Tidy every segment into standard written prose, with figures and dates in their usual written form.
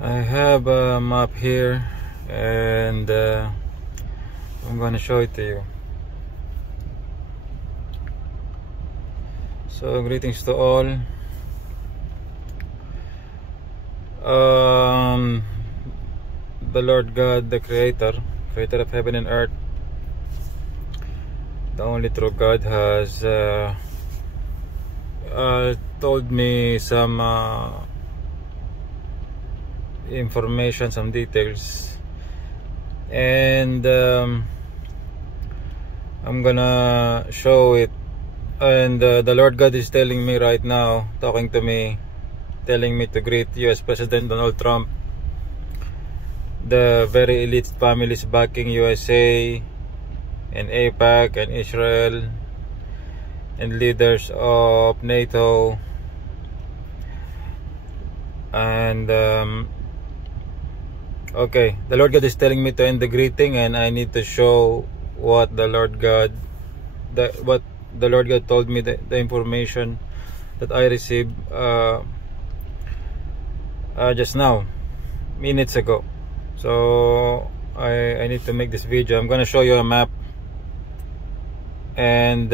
I have a map here, and I'm gonna show it to you. So greetings to all. The Lord God, the creator of heaven and earth, the only true God, has told me some information, some details, and I'm gonna show it. And the Lord God is telling me right now, talking to me, telling me to greet US President Donald Trump, the very elite families backing USA and AIPAC and Israel, and leaders of NATO, and okay, the Lord God is telling me to end the greeting, and I need to show what the Lord God told me, the information that I received just now, minutes ago. So I need to make this video. I'm gonna show you a map, and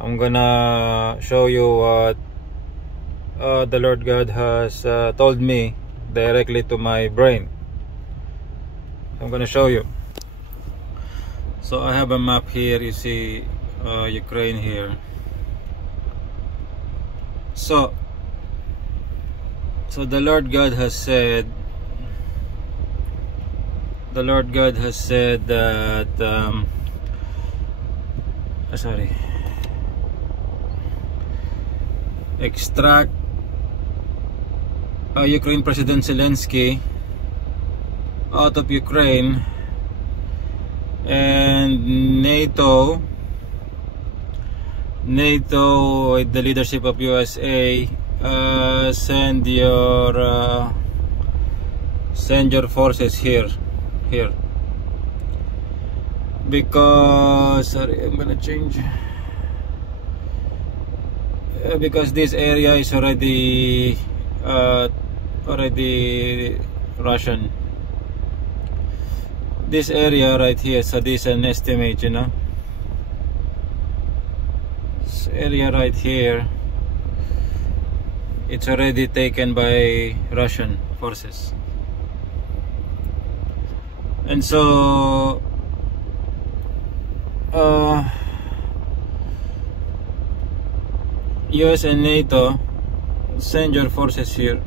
I'm gonna show you what the Lord God has told me directly to my brain. I'm gonna show you. So I have a map here. You see Ukraine here. So the Lord God has said, that extract Ukraine President Zelensky out of Ukraine, and NATO with the leadership of USA, send your forces here, because sorry, I'm gonna change, because this area is already Russian. This area right here, so this is an estimate, you know. This area right here, it's already taken by Russian forces. And so US and NATO, send your forces here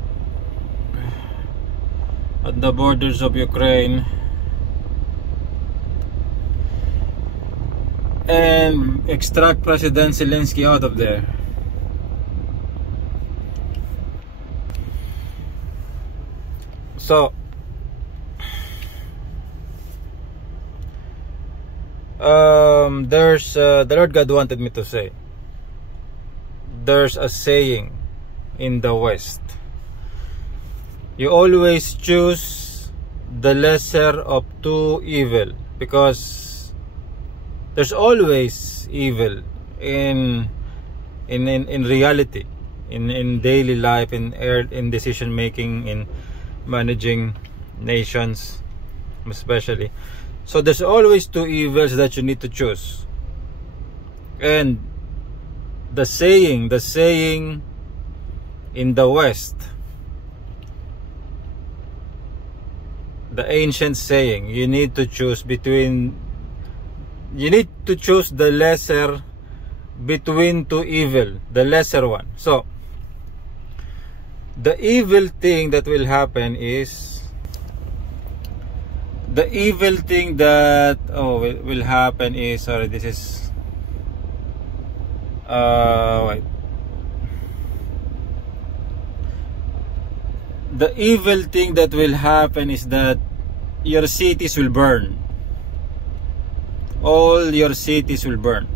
at the borders of Ukraine, and extract President Zelensky out of there. So there's the Lord God wanted me to say, there's a saying in the West: you always choose the lesser of two evil, because there's always evil in reality, in daily life, in decision making, in managing nations especially. So there's always two evils that you need to choose. And the saying in the West, the ancient saying, you need to choose the lesser between two evil, the lesser one. So the evil thing that will happen is, sorry, this is wait. The evil thing that will happen is that your cities will burn. All your cities will burn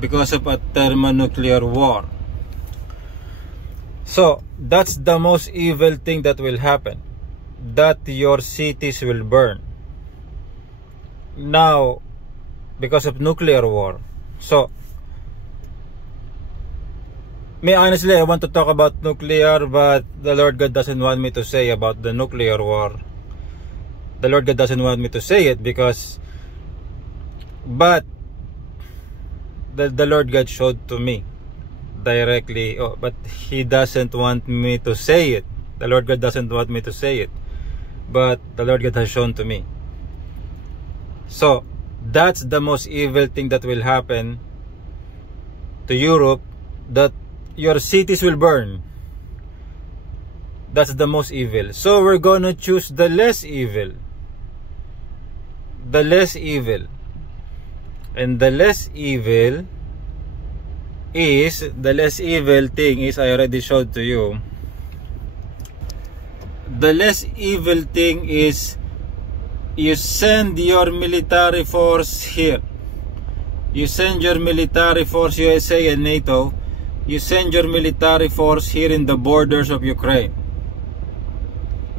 because of a thermonuclear war. So that's the most evil thing that will happen, that your cities will burn now because of nuclear war. So Me, honestly, I want to talk about nuclear, but the Lord God doesn't want me to say about the nuclear war. The Lord God doesn't want me to say it because, but the Lord God showed to me directly, but He doesn't want me to say it. The Lord God doesn't want me to say it, but the Lord God has shown to me. So that's the most evil thing that will happen to Europe, that your cities will burn. That's the most evil. So we're gonna choose the less evil. The less evil. And the less evil thing is, I already showed to you. The less evil thing is, you send your military force here. You send your military force, USA and NATO. You send your military force here in the borders of Ukraine.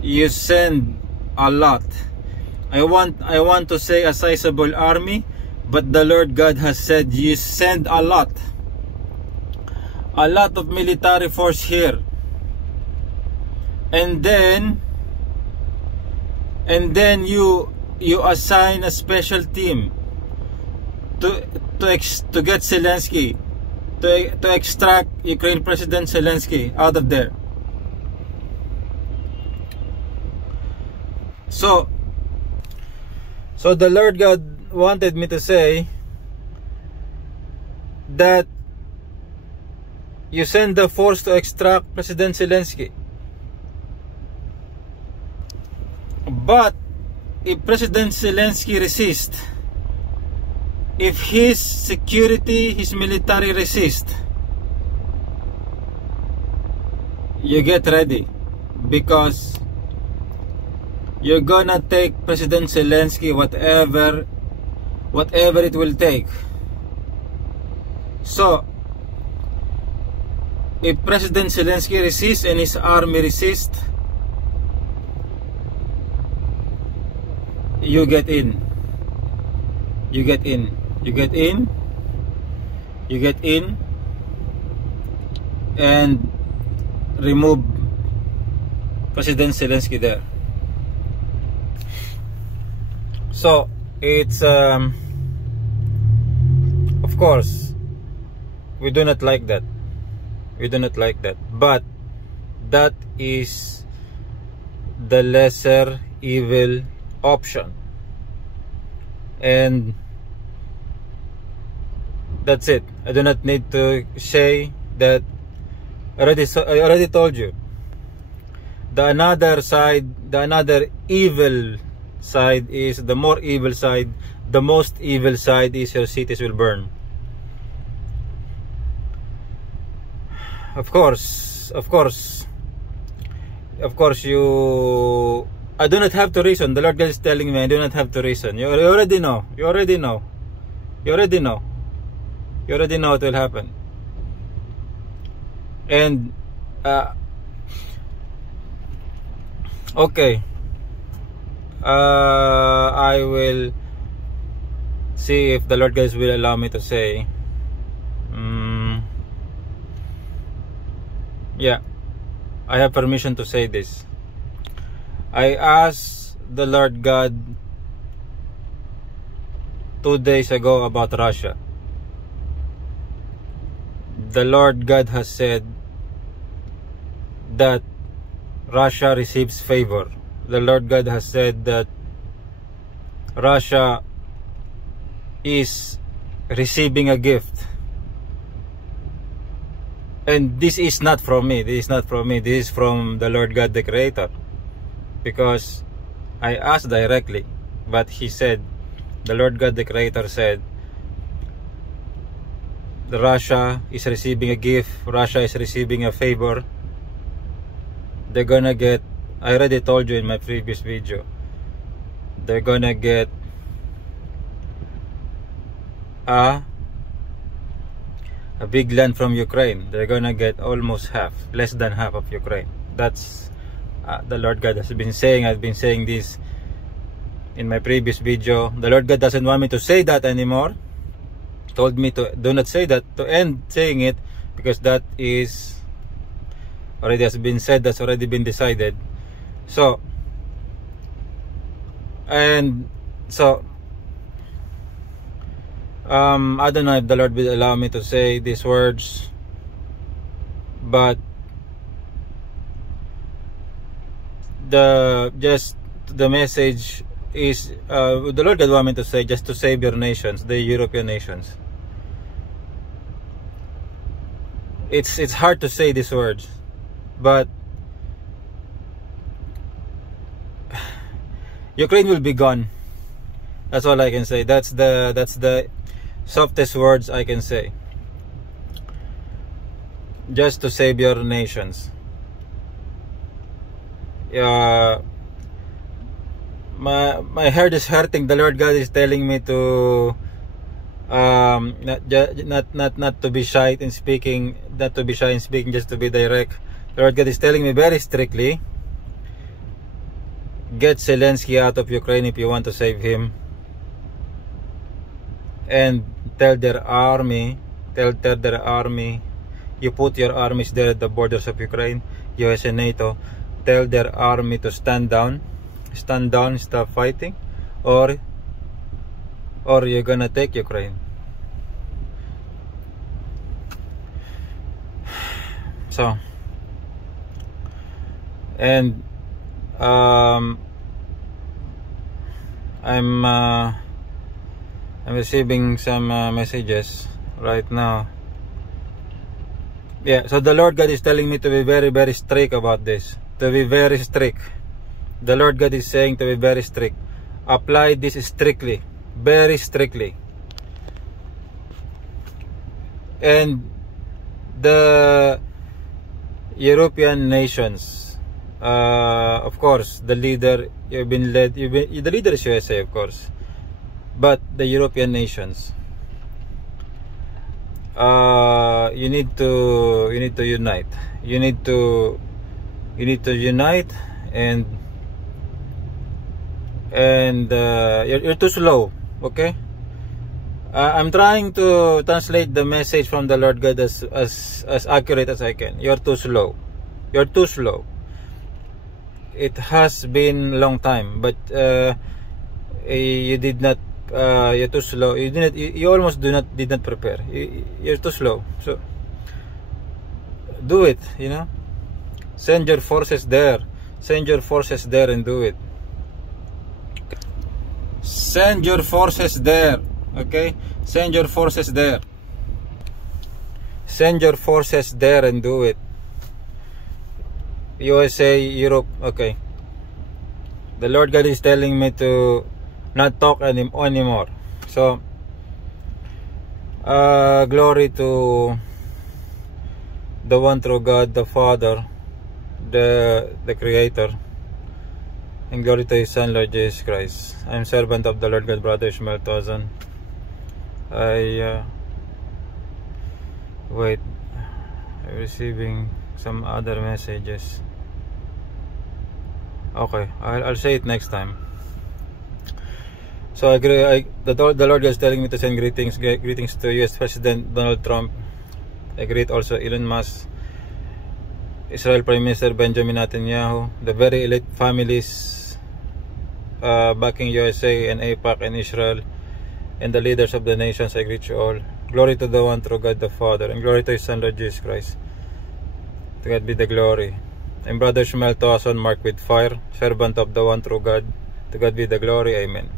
You send a lot. I want to say a sizable army, but the Lord God has said you send a lot of military force here. And then you assign a special team to get Zelensky, to extract Ukraine President Zelensky out of there. So the Lord God wanted me to say that you send the force to extract President Zelensky. But if President Zelensky resists, if his security, his military resists, you get ready, because you're gonna take President Zelensky whatever it will take. So if President Zelensky resists and his army resists, you get in. You get in. You get in. You get in and remove President Zelensky there. So it's of course we do not like that. We do not like that. But that is the lesser evil option. And that's it. I do not need to say that. I already told you. The another side, the another evil side is the more evil side. The most evil side is your cities will burn. Of course, you. I do not have to reason. The Lord God is telling me I do not have to reason. You already know. You already know. You already know. You already know what will happen. And okay. I will see if the Lord God will allow me to say. Yeah, I have permission to say this. I asked the Lord God 2 days ago about Russia. The Lord God has said that Russia receives favor. The Lord God has said that Russia is receiving a gift. And this is not from me. This is not from me. This is from the Lord God, the Creator. Because I asked directly, but He said, the Lord God, the Creator said, Russia is receiving a gift. Russia is receiving a favor. They're gonna get, I already told you in my previous video, they're gonna get a big land from Ukraine. They're gonna get almost half, less than half of Ukraine. That's the Lord God has been saying. I've been saying this in my previous video. The Lord God doesn't want me to say that anymore. Told me to do not say that, to end saying it, because that is already has been said, that's already been decided. So I don't know if the Lord will allow me to say these words, but the message is the Lord God want me to say, just to save your nations, the European nations. It's hard to say these words, but Ukraine will be gone. That's all I can say. That's the softest words I can say. Just to save your nations. My heart is hurting. The Lord God is telling me to not to be shy in speaking, just to be direct. The Lord God is telling me very strictly, get Zelensky out of Ukraine if you want to save him, and tell their army, you put your armies there at the borders of Ukraine, US and NATO, tell their army to stand down, stop fighting, or you're gonna take Ukraine. So, and I'm receiving some messages right now. Yeah, so the Lord God is telling me to be very, very strict about this. To be very strict. The Lord God is saying to be very strict. Apply this strictly. Very strictly. And the European nations, of course, the leader, the leader is USA, of course. But the European nations, you need to unite. You need to unite, and you're too slow. Okay, I'm trying to translate the message from the Lord God as accurate as I can. You're too slow. You're too slow. It has been a long time, but you did not. You're too slow. You almost did not prepare. You're too slow. So do it. Send your forces there. Send your forces there and do it. Send your forces there. Okay? Send your forces there. Send your forces there and do it. USA, Europe. Okay. The Lord God is telling me to not talk anymore. So glory to the one true God, the Father, the Creator, and glory to His Son, Lord Jesus Christ. I'm servant of the Lord God, Brother Ishmael Tozan. Wait, I'm receiving some other messages. Okay, I'll say it next time. So the Lord is telling me to send greetings to US President Donald Trump. I greet also Elon Musk, Israel Prime Minister Benjamin Netanyahu, the very elite families backing USA and AIPAC and Israel, and the leaders of the nations. I greet you all. Glory to the one true God, the Father, and glory to His Son, Lord Jesus Christ. To God be the glory. I'm Brother Ishmael Tozan, marked with fire, servant of the one true God. To God be the glory. Amen.